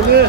ini.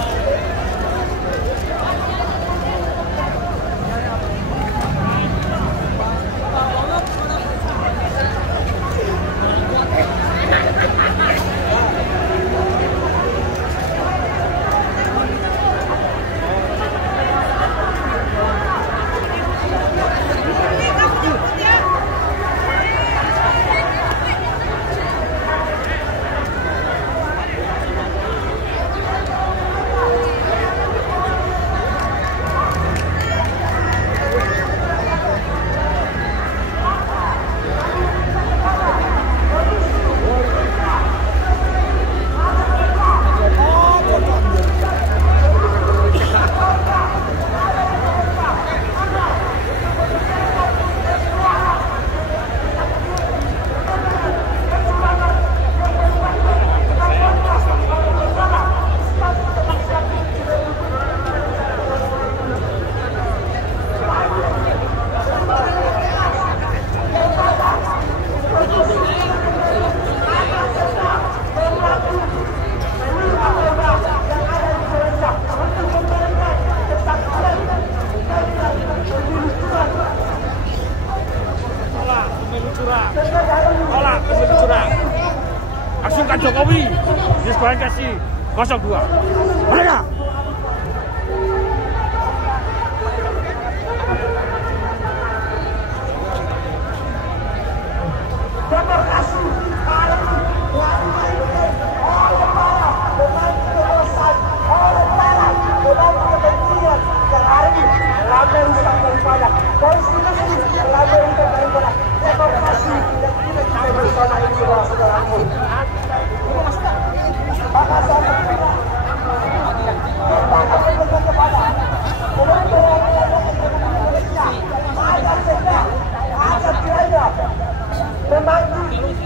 Tolak pemilu curang. Aksungkan Jokowi. Diskualifikasi 02. Mana?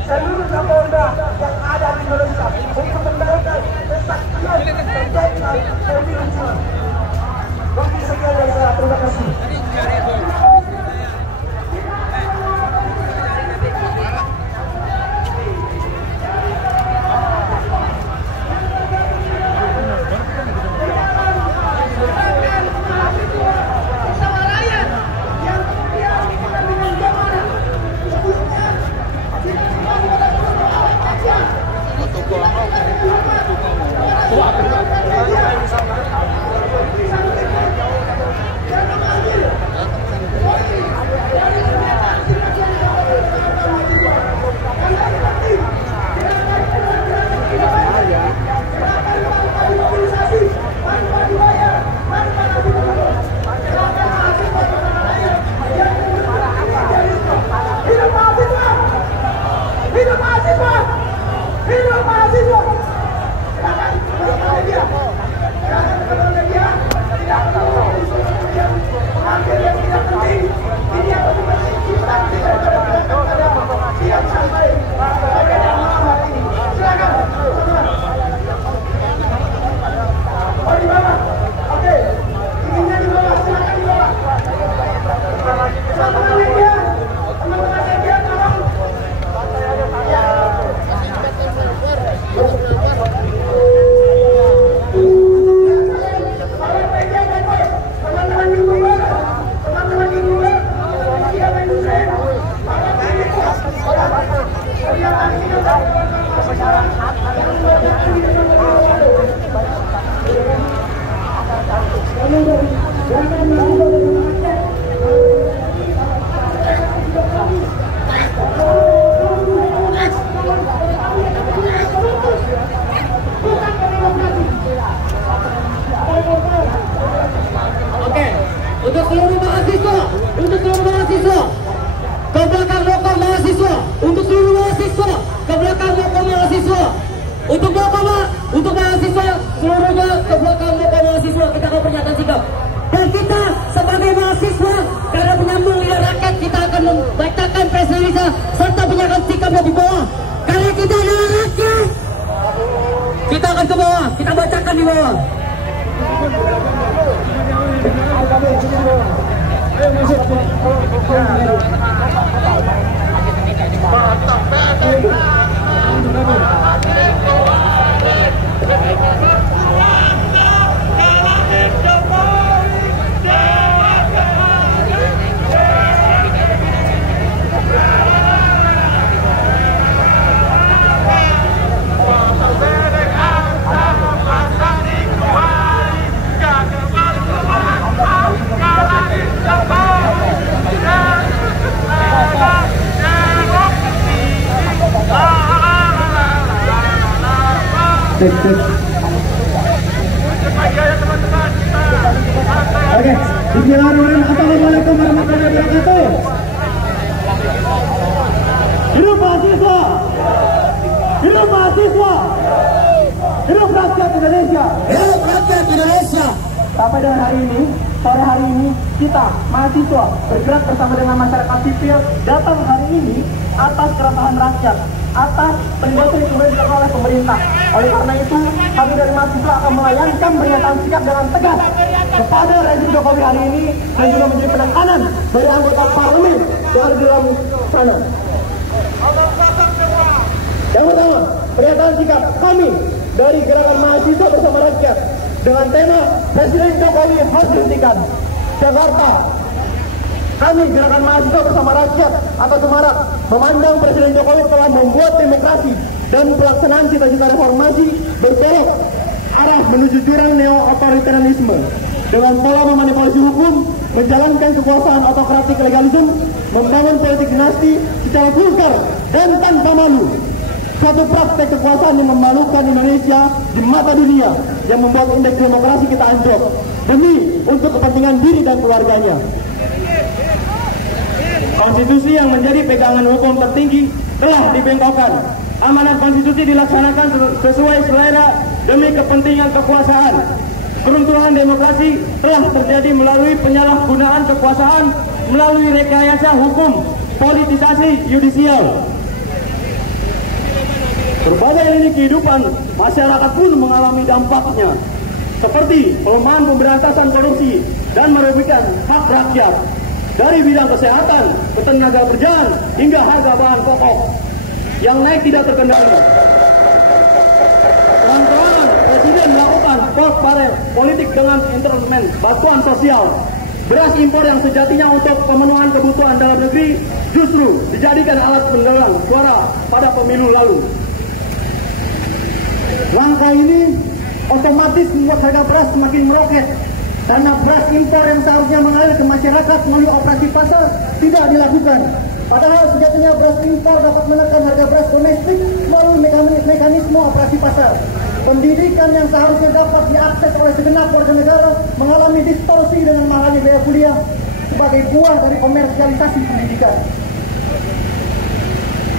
Seluruh Kapolda yang ada di Indonesia untuk memberikan kesaksian terkait dengan pemilu curang. Bagi sekian dari saya, terima kasih. Untuk seluruh mahasiswa, ke belakang lokal mahasiswa, untuk seluruh mahasiswa, ke belakang lokal mahasiswa, untuk bapak-bapak, untuk mahasiswa, seluruhnya ke belakang lokal mahasiswa, kita akan pernyataan sikap. Dan kita sebagai mahasiswa, karena menyambung lidah rakyat, kita akan membacakan press release serta pernyataan sikap di bawah. Karena kita adalah rakyat, kita akan ke bawah, kita bacakan di bawah. Ayo masuk. Oke, bismillahirrahmanirrahim. Assalamualaikum warahmatullahi wabarakatuh. Hidup mahasiswa, hidup mahasiswa, hidup rakyat Indonesia, hidup rakyat Indonesia. Sampai dengan hari ini, sore hari ini, kita mahasiswa bergerak bersama dengan masyarakat sipil datang hari ini atas keresahan rakyat, atas penindasan yang sudah dilakukan oleh pemerintah. Oleh karena itu, kami dari mahasiswa akan melayangkan pernyataan sikap dengan tegas kepada rezim Jokowi hari ini dan juga menjadi penekanan dari anggota parlemen yang ada di dalam sana. Yang pertama, pernyataan sikap kami dari gerakan mahasiswa bersama rakyat dengan tema Presiden Jokowi harus dihentikan. Jakarta. Kami gerakan mahasiswa bersama rakyat atau Semarak memandang Presiden Jokowi telah membuat demokrasi dan pelaksanaan cita-cita reformasi berbelok arah menuju jurang neo-otoritarianisme dengan pola memanipulasi hukum, menjalankan kekuasaan autokratik legalisme, membangun politik dinasti secara vulgar dan tanpa malu. Suatu praktek kekuasaan yang memalukan Indonesia di mata dunia yang membuat indeks demokrasi kita anjlok demi untuk kepentingan diri dan keluarganya. Konstitusi yang menjadi pegangan hukum tertinggi telah dibengkokkan. Amanat konstitusi dilaksanakan sesuai selera demi kepentingan kekuasaan. Keruntuhan demokrasi telah terjadi melalui penyalahgunaan kekuasaan, melalui rekayasa hukum, politisasi yudisial. Berbagai lini kehidupan masyarakat pun mengalami dampaknya, seperti pelemahan pemberantasan korupsi dan merugikan hak rakyat, dari bidang kesehatan, ketenaga kerjaan, hingga harga bahan pokok yang naik tidak terkendali. Kawan-kawan, Presiden melakukan port barel politik dengan instrumen bantuan sosial. Beras impor yang sejatinya untuk pemenuhan kebutuhan dalam negeri justru dijadikan alat penggalang suara pada pemilu lalu. Langkah ini otomatis membuat harga beras semakin meroket karena beras impor yang seharusnya mengalir ke masyarakat melalui operasi pasar tidak dilakukan. Padahal sejatinya beras impor dapat menekan harga beras domestik melalui mekanisme operasi pasar. Pendidikan yang seharusnya dapat diakses oleh segenap warga negara mengalami distorsi dengan mahalnya biaya kuliah sebagai buah dari komersialisasi pendidikan.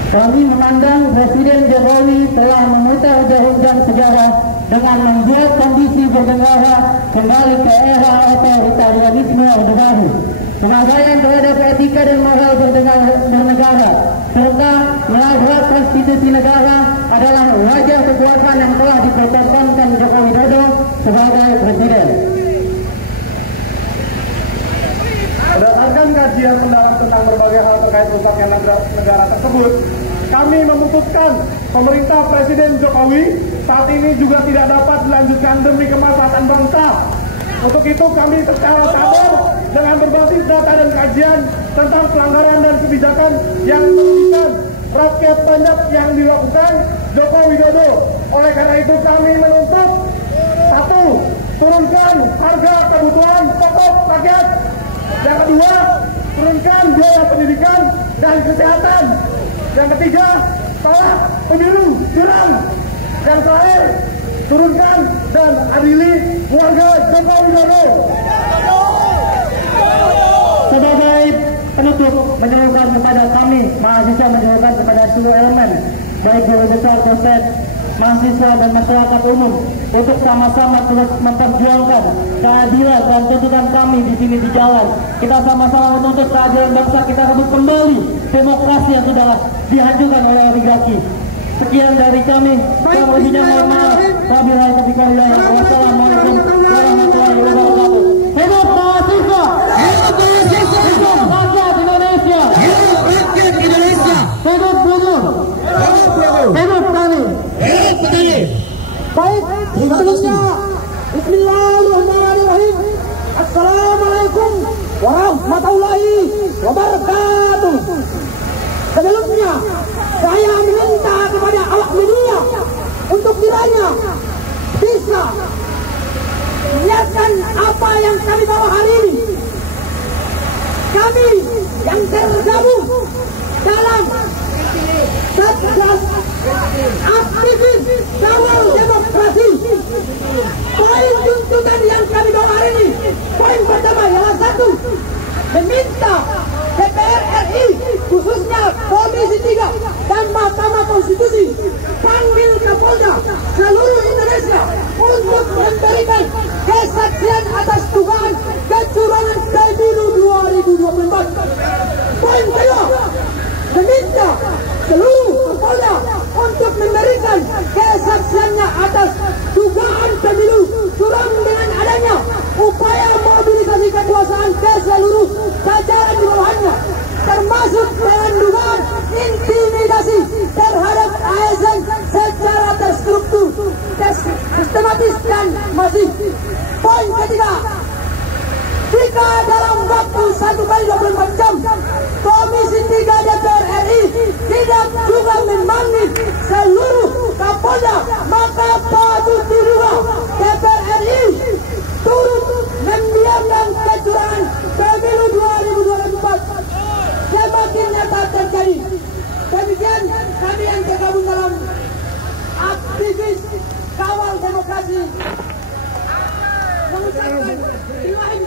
Kami memandang Presiden Jokowi telah memutar jarum sejarah dengan membuat kondisi bernegara kembali ke era otoritarianisme Orde Baru. Pengabaian terhadap etika dan moral bernegara serta melanggar konstitusi negara adalah wajah kekuatan yang telah dipertontonkan Joko Widodo sebagai Presiden. Berdasarkan kajian mendalam tentang berbagai hal terkait rusaknya negara tersebut, kami memutuskan pemerintah Presiden Jokowi saat ini juga tidak dapat dilanjutkan demi kemaslahatan bangsa. Untuk itu kami secara sadar dengan berbasis data dan kajian tentang pelanggaran dan kebijakan yang merugikan rakyat banyak yang dilakukan Joko Widodo. Oleh karena itu kami menuntut: 1. Turunkan harga kebutuhan pokok rakyat. Yang kedua, turunkan biaya pendidikan dan kesehatan. Yang ketiga, tolak pemilu curang. Dan terakhir, turunkan dan adili warga Joko Widodo. Sebagai penutup, menyerukan kepada kami mahasiswa, menyerukan kepada seluruh elemen, baik guru besar, dosen, mahasiswa dan masyarakat umum, untuk sama-sama terus memperjuangkan keadilan dan tuntutan kami di sini di jalan. Kita sama-sama menuntut keadilan bangsa kita, rebut kembali demokrasi yang sudah dihancurkan oleh oligarki. Sekian dari kami. Kurang lebihnya mohon maaf. Wabillahi taufiq wal hidayah. Wassalamualaikum warahmatullahi wabarakatuh. Hidup mahasiswa! Hidup mahasiswa! Hidup rakyat Indonesia! Hidup rakyat Indonesia! Hidup buruh! Hidup kami! Hidup petani! Baik, sebelumnya Bismillahirrahmanirrahim. Assalamualaikum warahmatullahi wabarakatuh. Sebelumnya saya meminta kepada awak media untuk kiranya bisa menyiarkan apa yang kami bawa hari ini. Kami yang tergabung dalam Satgas Aktivis Kawal Demokrasi RI, khususnya Komisi 3 dan Mahkamah Konstitusi, panggil Kapolda seluruh Indonesia untuk memberikan kesaksian atas dugaan kecurangan pemilu 2024. Poin kedua, meminta seluruh Kapolda untuk memberikan kesaksiannya atas dugaan pemilu curang dengan adanya upaya mobilisasi kekuasaan ke seluruh jajaran di bawahnya, termasuk dengan dugaan intimidasi terhadap ASN secara terstruktur, sistematis dan masif. Poin ketiga, jika dalam waktu 1x24 jam Komisi 3 DPR RI tidak juga memanggil seluruh Kapolda, maka patut diduga DPR RI turut membiarkan kecurangan pemilu 2024 semakin nyata terjadi. Demikian kami yang tergabung dalam aktivis kawal demokrasi mengucapkan ilahi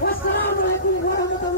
wassalamualaikum warahmatullahi